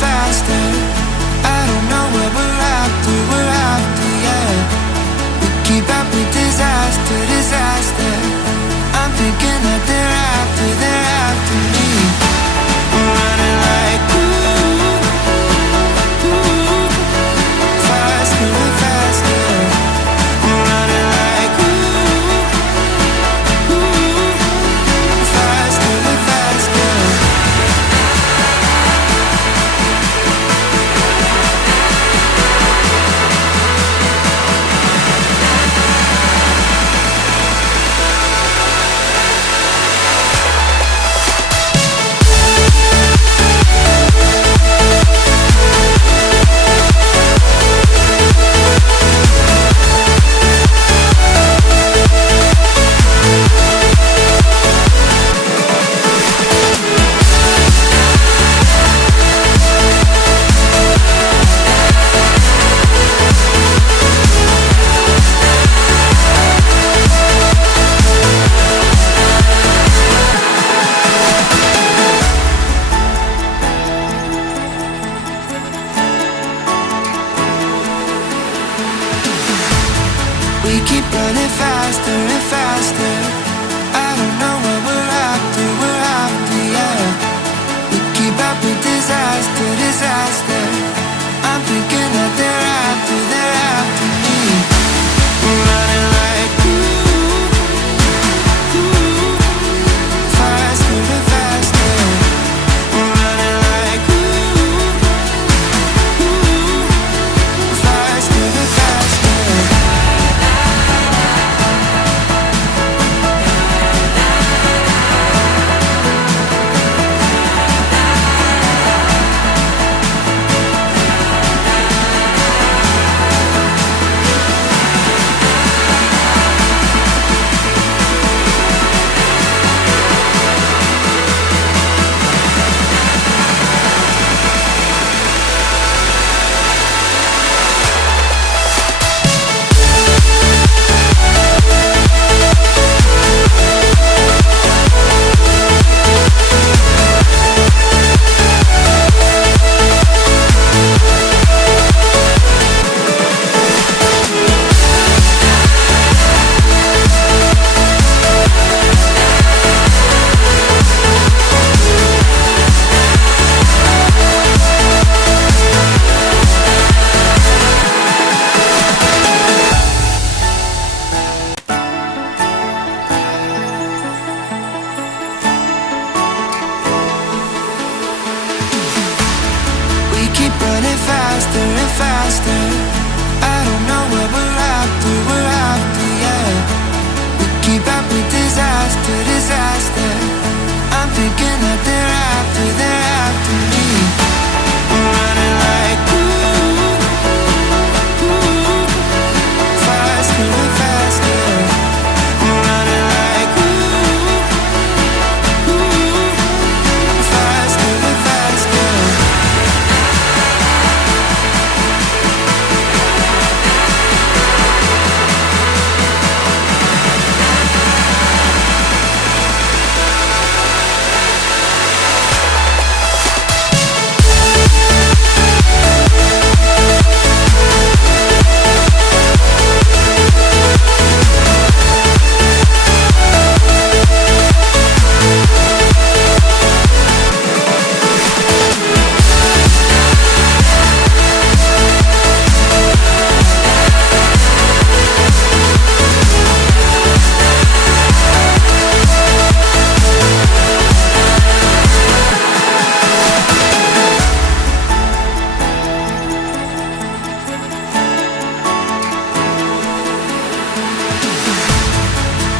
faster. I don't know what we're after, yeah. We keep up with disaster, disaster. I'm thinking that they're after me. We're running like faster and faster. We're running like faster and faster. We keep running faster and faster. I don't know what we're after, yeah. We keep up with disaster, disaster. I'm thinking that they're after me. We're running like faster and faster. We're running like faster and faster. Keep running faster and faster. I don't know what we're after, yeah. We keep up with disaster, disaster. I'm thinking that they're after me. We're running like faster and faster. We're running like faster and faster.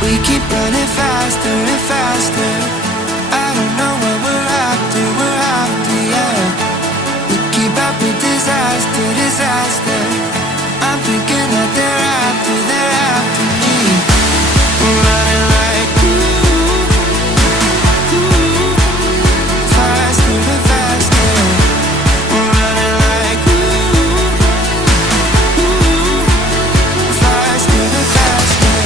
We keep running faster and faster. I don't know what we're after, yeah. We keep up with disaster, disaster. I'm thinking that they're after me. We're running like faster and faster. We're running like faster and faster.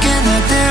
thinking that